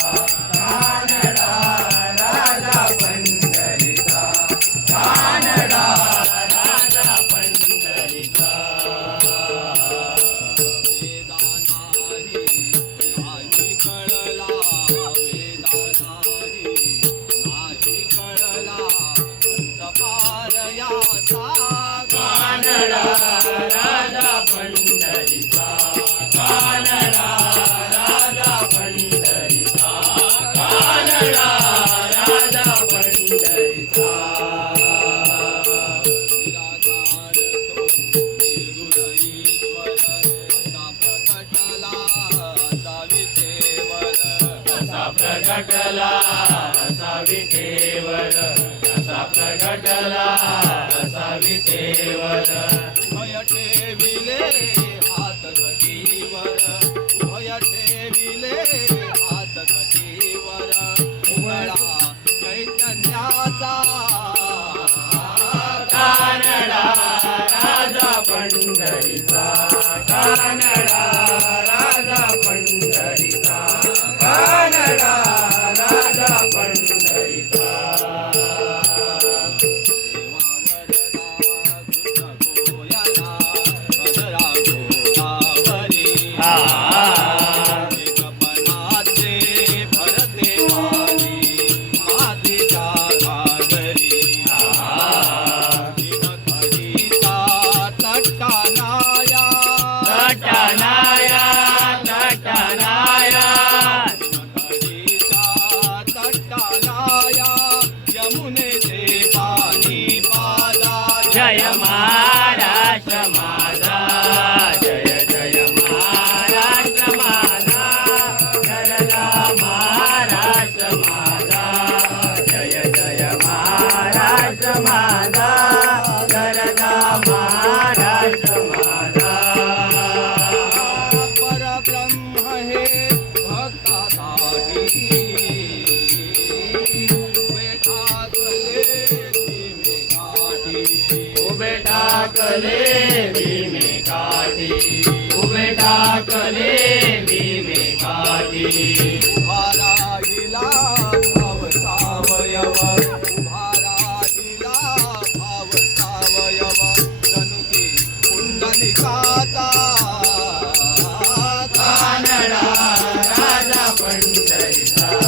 Uh, uh. प्रगटला असा विठेवर असा प्रगटला असा विठेवर भय ठेविले हात गटीवर भय ठेविले हात गटीवर उघडा चैतन्याचा कानडा राजा पंढरीचा. कानडा राजा 啊啊 काठी. उभे टाकले काठी उभा राहिला भाव सावयव उभा राहिला भाव सावयव कानडा राजा पंढरीचा.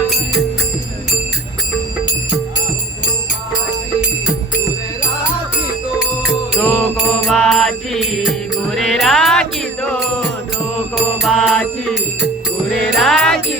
जोखोबाची गुरे राखितो गोगोबाची गुरे राखितो गोगोबाची गुरे राखितो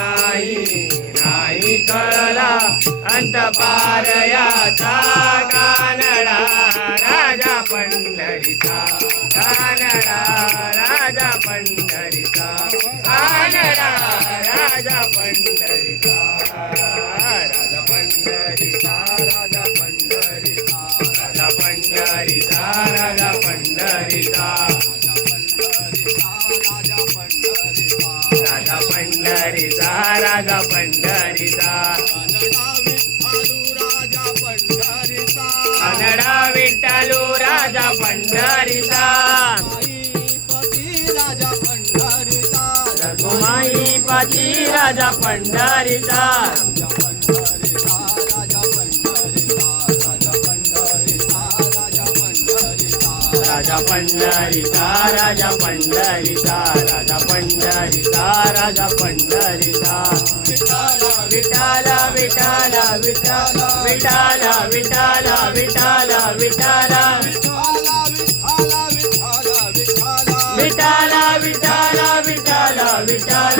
नाही नाही कळला अंत पारयाचा कानडा राजा पंढरीचा कानडा राजा पंढरीचा कानडा राजा पंढरीचा राजा पंढरीचा राजा पंढरीचा राजा पंढरीचा राजा पंढरीचा राजा पंढरीचा राजा पंढरीचा. अनडा विठ्ठलू राजा पंढरीचा. रघुमाई पती राजा पंढरीचा. राजा पंढरीचा राजा पंढरीचा राजा पंढरीचा राजा पंढरीचा विठाला विठाला विठाला विठाला विठाला विठाला विठाला विठाला विठाला विठाला विठाला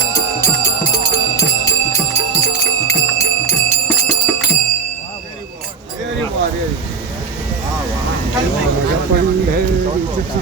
아니요 아.